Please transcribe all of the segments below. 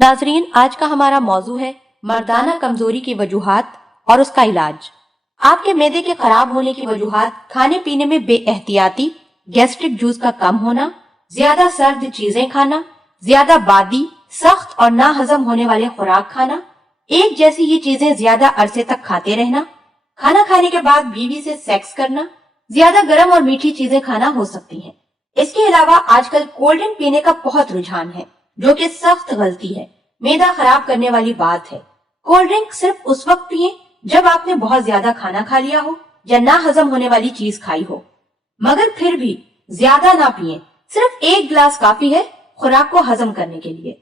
ناظرین، آج کا ہمارا موضوع ہے مردانہ کمزوری کی وجوہات اور اس کا علاج۔ آپ کے معدے کے خراب ہونے کی وجوہات کھانے پینے میں بے احتیاطی، گیسٹرک جوس کا کم ہونا، زیادہ سرد چیزیں کھانا، زیادہ بادی، سخت اور ناہضم ہونے والے خوراک کھانا، ایک جیسی ہی چیزیں زیادہ عرصے تک کھاتے رہنا، کھانا کھانے کے بعد بیوی سے سیکس کرنا، زیادہ گرم اور میٹھی چیزیں کھانا ہو سکتی ہیں۔ اس کے علاوہ آج کل کولڈ ڈرنک پینے کا بہت رجحان ہے، جو کہ سخت غلطی ہے، معدہ خراب کرنے والی بات ہے۔ کولڈ ڈرنک صرف اس وقت پیئیں جب آپ نے بہت زیادہ کھانا کھا لیا ہو یا ناہضم ہونے والی چیز کھائی ہو، مگر پھر بھی زیادہ نہ پیئیں، صرف ایک گلاس کافی ہے خوراک کو ہضم کرنے کے لیے۔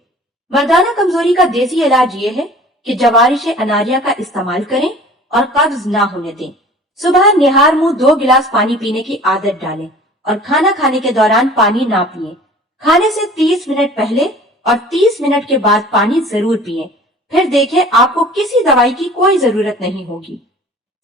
مردانہ کمزوری کا دیسی علاج یہ ہے کہ جوارش اناریہ کا استعمال کریں اور قبض نہ ہونے دیں۔ صبح نہار منہ 2 گلاس پانی پینے کی عادت ڈالیں اور کھانا کھانے کے دوران پانی نہ پیئیں۔ کھانے سے 30 منٹ پہلے اور 30 منٹ کے بعد پانی ضرور پیئیں، پھر دیکھیں آپ کو کسی دوائی کی کوئی ضرورت نہیں ہوگی۔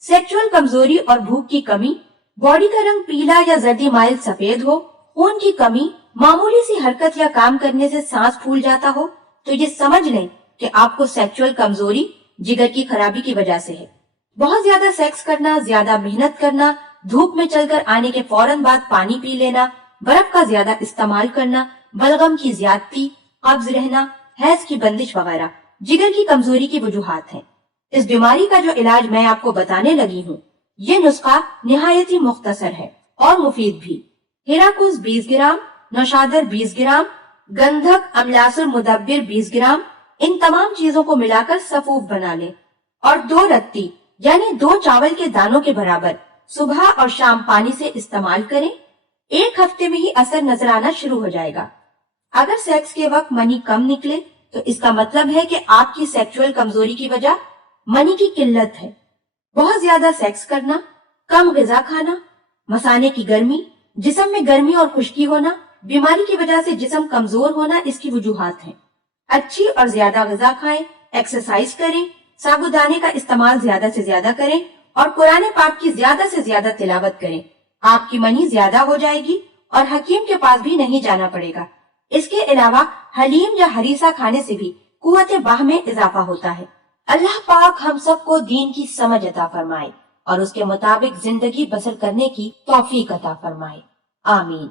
سیکچول کمزوری اور بھوک کی کمی، باڈی کا رنگ پیلا یا زردی مائل سفید ہو، خون کی کمی، معمولی سی حرکت یا کام کرنے سے سانس پھول جاتا ہو، تو یہ سمجھ لیں کہ آپ کو سیکچول کمزوری جگر کی خرابی کی وجہ سے ہے۔ بہت زیادہ سیکس کرنا، زیادہ محنت کرنا، دھوپ میں چل کر آنے کے فوراً بعد پانی پی لینا، برف کا زیادہ استعمال کرنا، بلغم کی زیادتی، قبض رہنا، حیض کی بندش وغیرہ جگر کی کمزوری کی وجوہات ہیں۔ اس بیماری کا جو علاج میں آپ کو بتانے لگی ہوں، یہ نسخہ نہایت ہی مختصر ہے اور مفید بھی۔ ہیراکوز 20 گرام، نوشادر 20 گرام، گندھک املاسر مدبر 20 گرام، ان تمام چیزوں کو ملا کر سفوف بنا لیں اور 2 رتی یعنی 2 چاول کے دانوں کے برابر صبح اور شام پانی سے استعمال کریں۔ 1 ہفتے میں ہی اثر نظر آنا شروع ہو جائے گا۔ اگر سیکس کے وقت منی کم نکلے تو اس کا مطلب ہے کہ آپ کی سیکچول کمزوری کی وجہ منی کی قلت ہے۔ بہت زیادہ سیکس کرنا، کم غذا کھانا، مثانے کی گرمی، جسم میں گرمی اور خشکی ہونا، بیماری کی وجہ سے جسم کمزور ہونا اس کی وجوہات ہیں۔ اچھی اور زیادہ غذا کھائیں، ایکسرسائز کریں، سابودانے کا استعمال زیادہ سے زیادہ کریں اور قرآن پاک کی زیادہ سے زیادہ تلاوت کریں۔ آپ کی منی زیادہ ہو جائے گی اور حکیم کے پاس بھی نہیں جانا پڑے گا۔ اس کے علاوہ حلیم یا ہریسہ کھانے سے بھی قوت باہ میں اضافہ ہوتا ہے۔ اللہ پاک ہم سب کو دین کی سمجھ عطا فرمائے اور اس کے مطابق زندگی بسر کرنے کی توفیق عطا فرمائے۔ آمین۔